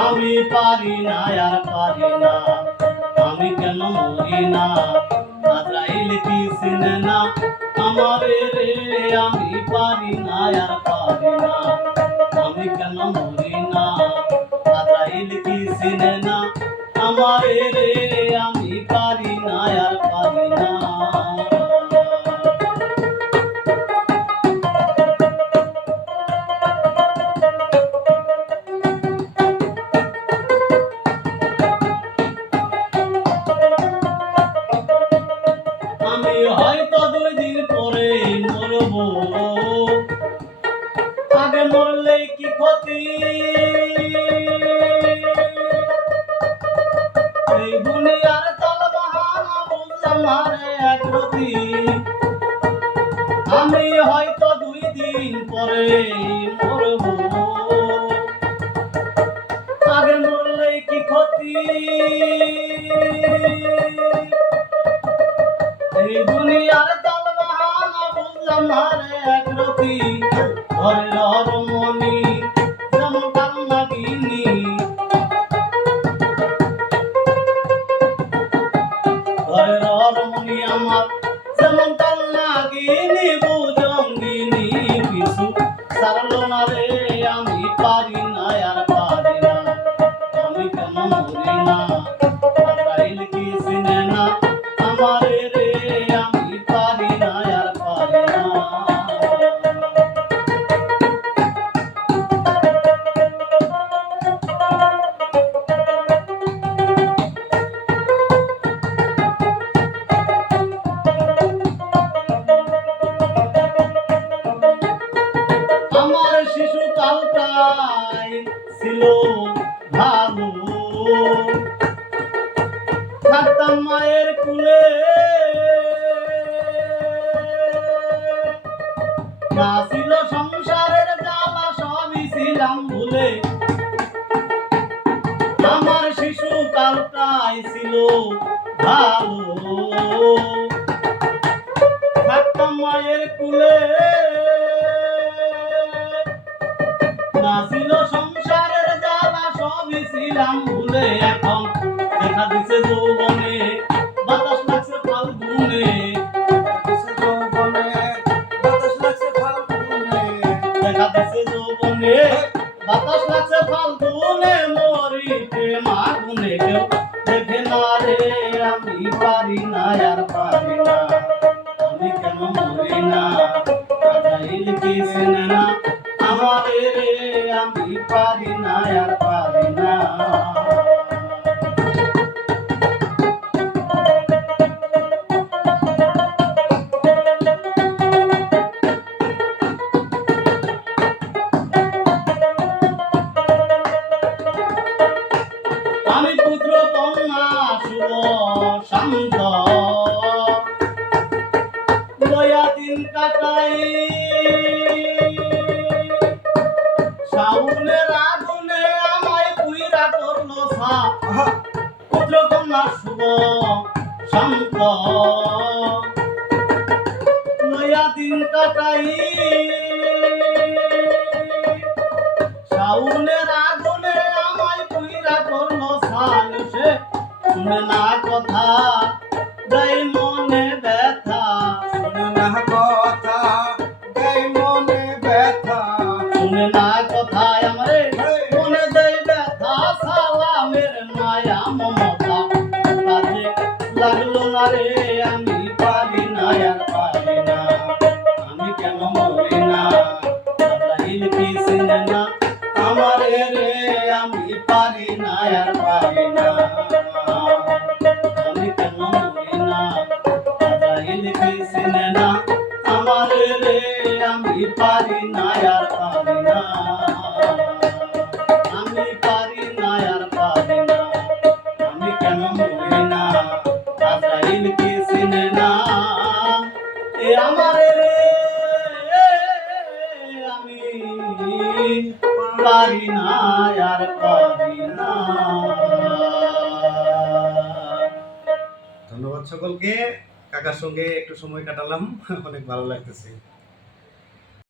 আমি পারি না আর পারি না, আমি কেন মরি না? আজরাইল কি চিনে না আমারে রে? আমি পারি না আর পারি না, আমি কেন মরি না? আজরাইল কি চিনে না আমারে রে? আমি পারি না আর পারি না। আমি হয়তো 2 দিন পরে মরব, আগে মরলে কি ক্ষতি? এই দুনিয়ার তালবাহানা বুঝলাম না রে একরতি। আমি হয়তো 2 দিন পরে মরব, আগে মরলে কি ক্ষতি? এই দুনিয়ার তালবাহানা বুঝলাম না রে একরতি। ঘরের হরমনি যেমন কান্না গিনি, ঘরের হরমনি আমার যেমন কান্না গিনি, বুজঙ্গিনি পিছু ছাড়লো না রে। আমি পারি না আর পারি না, আমি কেন মরি না? আজরাইল কি চিনে না আমারে রে? আমি পারি না আর পারি না। আমার শিশুকালটাই ছিল ভালো, থাকতাম মায়ের কুলে, না ছিল সংসারের জ্বালা সবই ছিলাম ভুলে। আমার শিশুকালটাই ছিল ভালো, থাকতাম মায়ের কুলে, না ছিল সংসারের জ্বালা সবই ছিলাম ভুলে। এখন দেখা দিছে যৌবনে, বাতাস লাগছে ফাল্গুনে, দেখা দিছে যৌবনে, বাতাস লাগছে ফাল্গুনে, মরিতে মাগুনে কেউ দেখে না রে। আমি পারি না আর পারি না, আমি কেন মরি না? আজরাইল কি চিনে না আমারে রে? আমি পারি না আর পারি না। আমি পুত্র কন্যা শুভ শান্ত লয়া দিন কাটাই, শাওনের আগুনে আমায় পুইরা করলো ছাপ। পুত্র কন্যা শুভ শান্ত লয়া দিন কাটাই, শাওনের আগুনে আমায় পুইরা করলো ছাই। সে শুনে না কথা, দেয় মনে ব্যথা, শুনে না কথা, দেয় মনে ব্যথা। শুনে না কথা আমারে মনে দেয় ব্যথা। সালামের মায়া মমতা কাজে লাগলো না রে। আমি পারি না আর পারি না, আমি কেন মরি না? আজরাইল কি চিনে না আমারে রে? আমি পারি না আর পারি না, আমি কেন মরি না? আজরাইল কি চিনে না আমারে রে? আমি পারি না আর পারি না, আমি পারি না আর পারি না, আমি কেন মরি না? আজরাইল কি চিনে না এ আমারে রে? আমি পারি না আর পারি না। ধন্যবাদ সকলকে। কাকার সঙ্গে একটু সময় কাটালাম, অনেক ভালো লাগতেছে।